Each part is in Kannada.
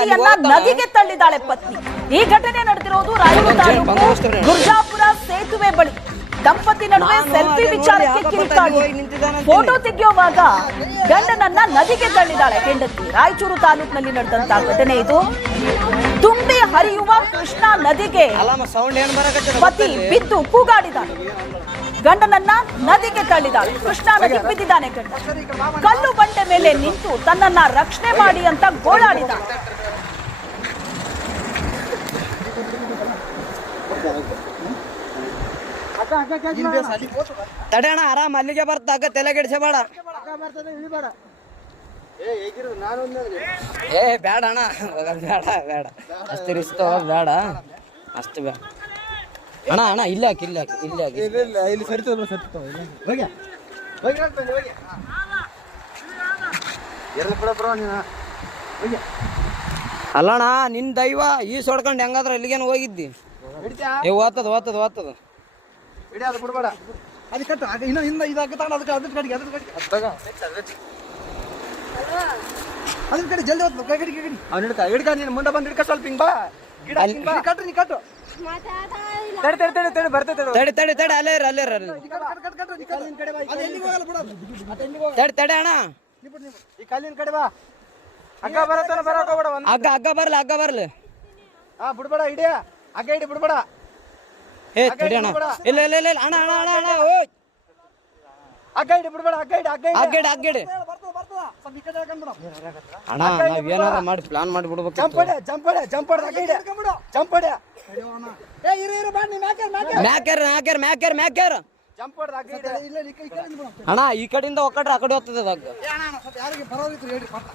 ಯುವತಿಯನ್ನ ನದಿಗೆ ತಳ್ಳಿದಾಳೆ ಪತ್ನಿ. ಈ ಘಟನೆ ನಡೆದಿರೋದು ರಾಯಚೂರು ತಾಲೂಕು ದುರ್ಗಾಪುರ ಸೇತುವೆ ಬಳಿ. ದಂಪತಿ ನಡುವೆ ಸೆಲ್ಫಿ ವಿಚಾರಕ್ಕೆ ಕಿರಿಕಾಗಿ ಫೋಟೋ ತೆಗೆಯುವಾಗ ಗಂಡನನ್ನ ನದಿಗೆ ತಳ್ಳಿದಾಳೆ ಹೆಂಡತಿ ರಾಯಚೂರು ತಾಲೂಕಿನಲ್ಲಿ ನಡೆದಂತ ಘಟನೆ ಇದು. ತುಂಬಿ ಹರಿಯುವ ಕೃಷ್ಣಾ ನದಿಗೆ ಪತಿ ಬಿದ್ದು ಕೂಗಾಡಿದಾನೆ ಗಂಡನನ್ನ ನದಿಗೆ ತಳ್ಳಿದಾಳೆ ಕೃಷ್ಣಾ ನದಿಗೆ ಬಿದ್ದಿದ್ದಾನೆ ಗಂಡ. ಕಲ್ಲು ಬಂಡೆ ಮೇಲೆ ನಿಂತು ತನ್ನನ್ನ ರಕ್ಷಣೆ ಮಾಡಿ ಅಂತ ಗೋಳಾಡಿದ ತಡೆಯಣ, ಆರಾಮ್, ಅಲ್ಲಿಗೆ ಬರ್ತಾಗ ತಲೆ ಕೆಡಿಸಬೇಡ ಏ ಬೇಡ ಅಣ್ಣ. ಬೇಡ ಬೇಡ ಅಷ್ಟು ರಿಸ್ಕ್ ಬೇಡ. ಅಷ್ಟು ಬೇಡ. ಅಣ್ಣ ಅಣ್ಣ, ಇಲ್ಲ ಹಾಕಿ ಇಲ್ಲ ಹಾಕಿ ಇಲ್ಲ ಹಾಕಿ. ಇಲ್ಲಿ ಸರಿತದ ಸರಿತಾವ ಅಲ್ಲಣ್ಣ, ನಿನ್ ದೈವ, ಈ ಸೊಡ್ಕೊಂಡು ಹೆಂಗಾದ್ರೆ ಇಲ್ಲಿಗೇನು ಹೋಗಿದ್ದಿ. ಏ ಓದ್ತದ ಓದ್ತದ ಓದ್ತದ ಇಡಿ ಅದು ಬಿಡಬೇಡ. ಅದು ಕಟ್ಟು ಇನ್ನೂ ಹಿಂದೆ ತಗೊಂಡು ಅದಕ್ಕೆ ಅದ್ರ ಕಡೆಗೆ ಅದ್ರ ಕಡೆಗೆ ಅದಾಗ ಅದ್ರ ಕಡೆ ಜಲ್ದಿ ಹೋಗ್ತು ಕೈ ಕಡೆ ಕೈ ಕಡೆ ಅವ್ನು ಹಿಡ್ಕ ಹಿಡ್ಕ ನೀನು ಮುಂದೆ ಬಂದು ಹಿಡ್ಕ ಸ್ವಲ್ಪ ಹಿಂಗ್ ಬಾ. ಗಿಡ ಹಿಂಗ್ ಬಾ. ನೀ ಕಟ್ರು ನೀ ಕಟ್ಟು. ತಡಿ ತಡಿ ತಡಿ ತಡಿ ಬರ್ತೈತೆ ಅದು. ತಡಿ ತಡಿ ತಡಿ ಅಲ್ಲೇ ಇರು ಅಲ್ಲೇ ಇರು. ತಡಿ ತಡಿ ಅಣ್ಣ. ಈ ಕಲ್ಲಿನ ಕಡೆ ಬಾ. ಅಗ್ಗ ಬರತ್ತಲ್ಲ ಹೋಗ್ಬೇಡ ಒಂದು ಹಗ್ಗ ಬರಲ್ಲ ಬರ್ಲಿ ಹಗ್ಗ ಬರ್ಲಿ. ಹಾ ಬಿಡ್ಬೇಡ ಹಿಡಿಯ. ಅಗ್ಗ ಹಿಡಿ ಬಿಡ್ಬೇಡ. ಏ ತಡಿ ಅಣ್ಣ ಇಲ್ಲ ಇಲ್ಲ ಇಲ್ಲ ಇಲ್ಲ. ಅಣ್ಣ ಅಣ್ಣ ಅಣ್ಣ ಅಣ್ಣ ಓಯ್. ಬಿಡ್ಬೇಡ ಅಣ್ಣ ನಾವ್ ಏನಾರ ಮಾಡಿ ಪ್ಲಾನ್ ಮಾಡಿ ಬಿಡ್ಬೇಕು ಏ ಇರು ಇರು ಬಾ ನೀ ಇಲ್ಲ ಈ ಕಡೆ. ಅಣ್ಣ ಈ ಕಡೆಯಿಂದ ಒಕ್ಕಟ್ರೆ ಆ ಕಡೆ ಹೋಗ್ತದೆ ಅದು ಏ ಅಣ್ಣ, ಸ್ವಲ್ಪ ಯಾರಿಗೆ ಬರೋದಿತ್ತು ಹೇಳಿ ಬರ್ತಾ.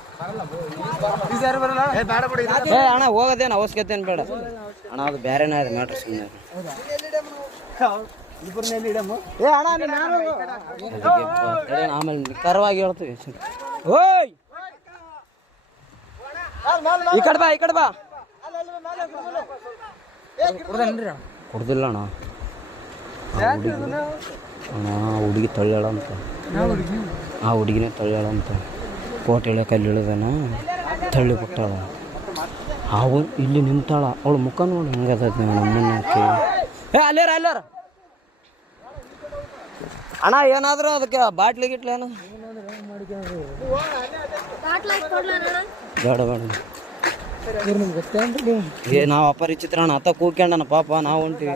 ಬೀಜ ಯಾರು ಬರಲ್ಲ? ಏ ಬೇಡ ಬಿಡು ಏ ಅಣ್ಣ ಹೋಗೋದೇನು ಅವಶ್ಯಕತೆ ಏನು ಬೇಡ. ಅಣ್ಣ ಅದು ಬೇರೆನೇ ಅದು ಮ್ಯಾಟ್ರ್ ಸುಮ್ಮನೆ? ಏ ಅಣ್ಣ ನೀನ್? ಆಮೇಲೆ ನಿಖರವಾಗಿ ಹೇಳ್ತೀವಿ ಓಯ್. ಈ ಕಡೆ ಬಾ ಈ ಕಡೆ ಬಾ. ಕುಡ್ದಿಲ್ಲ ಅಣ್ಣ ಹುಡುಗಿ ಅಣ್ಣ ಆ ಹುಡುಗಿ ತಳ್ಳ್ಯಾಳ ಅಂತ ಆ ಹುಡುಗಿನೇ ತಳ್ಳ್ಯಾಳ ಅಂತ ಕೋಟೆ ಇಳಿಯ ಅಲ್ಲಿ ಇಳಿದಾನ ತಳ್ಳಿ ಬಿಟ್ಟಾಳ ಅವು ಇಲ್ಲಿ ನಿಂತಾಳ. ಅವಳ ಮುಖ ನೋಡಿ ಹೆಂಗದ ನಮ್ಮನ್ನ ಏ ಅಲ್ಲೇರ ಅಲ್ಲೇರ? ಅಣ್ಣ ಏನಾದರೂ ಅದಕ್ಕೆ ಬಾಟ್ಲಿ ಗಿಟ್ಲೇನು ಬೇಡ ಬೇಡ. ಏ ನಾವು ಅಣ್ಣ. ಅತ್ತ ಕೂಕ್ಯಂಡನ ಪಾಪ ನಾವು ಹೊಂಟಿವಿ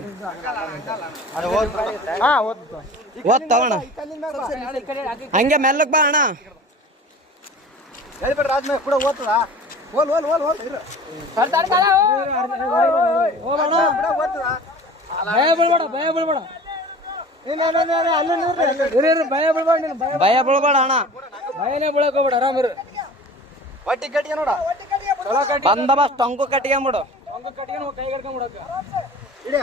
ಹಾ, ಓದ್ತು. ಓದ್ ತಗೋಣ. ಈ ಕಲ್ಲಿನ ಮ್ಯಾಲ್ ಬಾ. ಹಂಗೆ ಮೆಲ್ಲಕ್ ಬಾ ಅಣ್ಣ. ಕೂಡ ಓದ್ತದ? ಇರು. ಬಿಡ ಓದ್ತದ ಭಯ ಬೀಳ್ಬೇಡ ಭಯ ಬೀಳ್ಬೇಡ. ಭಯ ಬೀಳ್ಬೇಡ ನೀನು ಭಯ ಬೀಳ್ಬೇಡ. ಅಣ್ಣ. ಭಯನೇ ಬೀಳಕ್ ಹೋಗ್ಬೇಡ ಆರಾಮ್ ಇರು. ಒಟ್ಟಿ ಕಟ್ಟಿಗೆ ನೋಡ. ಚಲೋ ಕಟ್ಟಿ ಬಂದಬಸ್ತ್ ಟೊಂಕು ಕಟ್ಕೊಂಬಿಡು ಕೈ ಇಡಿ.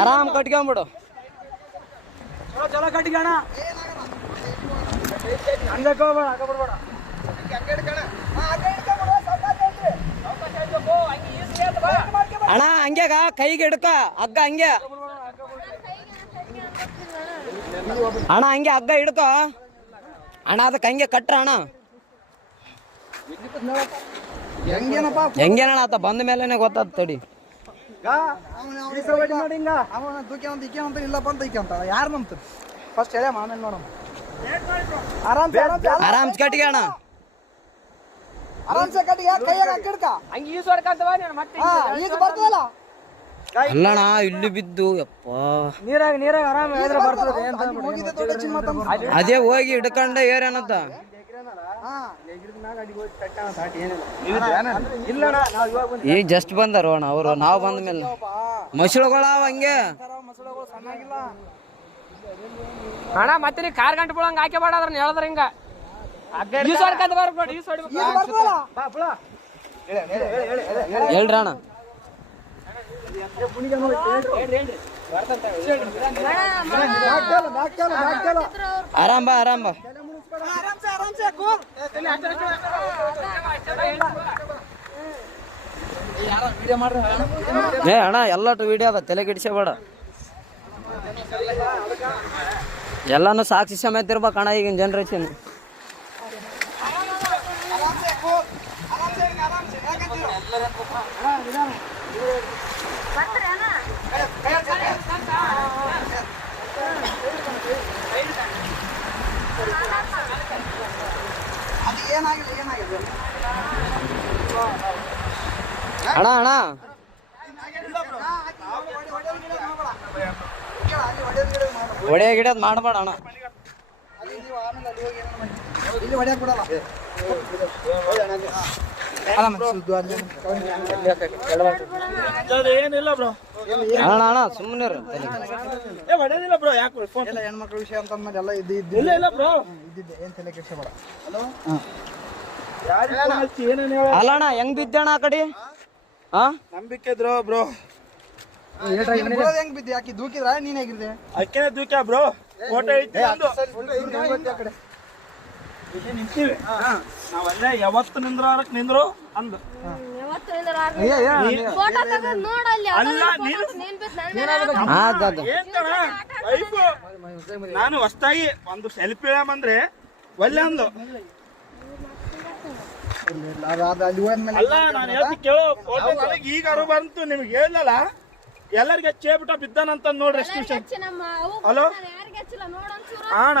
ಆರಾಮ್ ಕಟ್ಕೊಂಬಿಡು ಚಲೋ ಕಟ್ಟಿ ಕಟ್ಟಿಗೆ ಅಣ್ಣ. ಹಂಗೆ ಹೋಗ್ಬೇಡ ಹಂಗ ಬಿಡ್ಬೇಡ. ಅಣ್ಣ ಹಂಗ್ಯಾಗ ಕೈಗೆ ಹಿಡ್ಕ ಹಗ್ಗ ಹಂಗೆ. ಅಣ್ಣ ಹಂಗೆ ಹಗ್ಗ ಹಿಡ್ಕೊ. ಅಣ್ಣ ಅದಕ್ಕೆ ಹಂಗೆ ಕಟ್ರ ಅಣ್ಣ. ಹೆಂಗೇನಪ್ಪ? ಹೆಂಗೇನಣ್ಣ ಆತ? ಬಂದ ಮೇಲೆನೆ ಗೊತ್ತಾದ ತಡಿ. ನೋಡಿ ಹಿಂಗ. ಅವನ ದೂಕೆ ಅಂತ ಈಕೆ ಅಂತ ಇಲ್ಲಪ್ಪ ಅಂತ ಈಕೆ ಅಂತ. ಯಾರು ನಂತ ಫಸ್ಟ್ ಹೇಳ ಆಮೇಲೆ ನೋಡಮ್ಮ ಆರಾಮ್ ಆರಾಮ್ ಕಟ್ಗೆ ಅಣ್ಣ. ಆರಾಮ್ಸೆ ಕಟ್ಟಿಗೆ ಕೈಯಾಗ ಹಾಕಿಡ್ಕ? ಹಂಗೆ ಈಸ್ ಹೊಡ್ಕಂತವ ನೀನು ಮತ್ತೆ ಈಗ ಬರ್ತದಲ್ಲ? ಅಲ್ಲಣ್ಣ ಇಲ್ಲಿ ಬಿದ್ದು ಯಪ್ಪ. ನೀರಾಗ ನೀರಾಗ ಆರಾಮ ಬರ್ತದೆ ಅಂತ ಅದೇ ಹೋಗಿ ಹಿಡ್ಕೊಂಡೆ ಏರೇನಂತ ಇಲ್ಲ ನಾವು ಇವಾಗ ಬಂದ್ ಈಗ ಜಸ್ಟ್ ಬಂದಾರ ಅಣ್ಣ ಅವರು ನಾವು ಬಂದ ಮೇಲೆ ಮಸಳುಗಳಾವ ಹಂಗೆ. ಮಸಳೆಗಳು ಸಣ್ಣಾಗಿಲ್ಲ ಅಣ್ಣ ಮತ್ತೆ ನೀ ಕಾರ್ ಗಂಟೆ ಬಿಡಂಗ ಹಾಕಿ ಬೇಡ ಅದ್ರ ಹೇಳಿದ್ರ ಹಿಂಗ ಈಸ್ ಆರಾಮ ಬಾ, ಆರಾಮ್ ಬಾ. ಏ, ಅಣ್ಣ, ಎಲ್ಲಟು ವಿಡಿಯೋ ಅದ, ತಲೆ ಕೆಡಿಸಬೇಡ ಎಲ್ಲಾನು ಸಾಕ್ಷಿ ಸಮೇತ ಅಣ್ಣ ಈಗಿನ ಜನ್ರೇಷನ್ ಏನಾಗಿದೆ ಅಣ್ಣ ಅಣ್ಣ ಒಡೆಯ ಗಿಡ ಮಾಡಬೇಡ ಅಣ್ಣ ಇಲ್ಲಿ ಹೊಡ್ಯಾಕ್ ಬಿಡಲ್ಲ ಏನಿಲ್ಲ ಬ್ರೋ. ಅಣ್ಣ ಅಣ್ಣ ಸುಮ್ಮನೆ ಏ ಹೊಡೆದಿಲ್ಲ ಬ್ರೋ ಯಾಕೆ ಫೋನ್? ಎಲ್ಲ ಹೆಣ್ಮಕ್ಳ ವಿಷಯ ಅಂತ ಅಂದ್ಮೇಲೆ ಎಲ್ಲ ಇದು ಇದ್ದು ಇಲ್ಲ ಇಲ್ಲ ಬ್ರೋ. ಇದ್ದಿದ್ದೆ. ಏನ್ ತಲೆ ಅಲ್ಲ ಅಣ್ಣ ಹೆಂಗ್ ಬಿದ್ದಣ್ಣ ಆ ಕಡೆ? ಹಾ ನಂಬಿಕೆ ಇದ್ರು ಬ್ರೋ? ಹೆಂಗ್ ಬಿದ್ದಿ? ಯಾಕೆ ದೂಕಿದ್ರ? ನೀನ್ ಹೇಗಿದ್ದೆ? ಅಕ್ಕೇನೆ ದೂಕ್ಯಾ ಬ್ರೋ. ಫೋಟೋ ಐತಿ ಅಂದು ಇಲ್ಲಿ ನಿಂತೀವಿ. ನಾವಲ್ಲೇ ಯಾವತ್ತು ನಿಂದ್ರು ಅಂದು. ಫೋಟೋ ತೆಗೆದು ನೋಡಲ್ಲಿ ಅಲ್ಲ ನೀನು ಹಾ ಅದ ಅದ ಏನ್ ಕಣ ನಾನು ಹೊಸ್ತಾಗಿ ಒಂದು ಸೆಲ್ಫಿ ಅಂದ್ರೆ ಒಳ್ಳೆ ಅಂದು. ಅಲ್ಲಿ ನಾನು ಹೇಳ್ತಿ ಕೇಳೋ ಫೋಟೋ ನನಗೆ ಈಗ ಅರು ಬಂತು ನಿಮ್ಗೆ ಹೇಳಲ್ಲ ಎಲ್ಲರಿಗೆ ಚೇಬಿಟ ಬಿದ್ದಾನಂತ ನೋಡ್ರಿ ಎಷ್ಟು ಹಲೋ ಅಣ್ಣ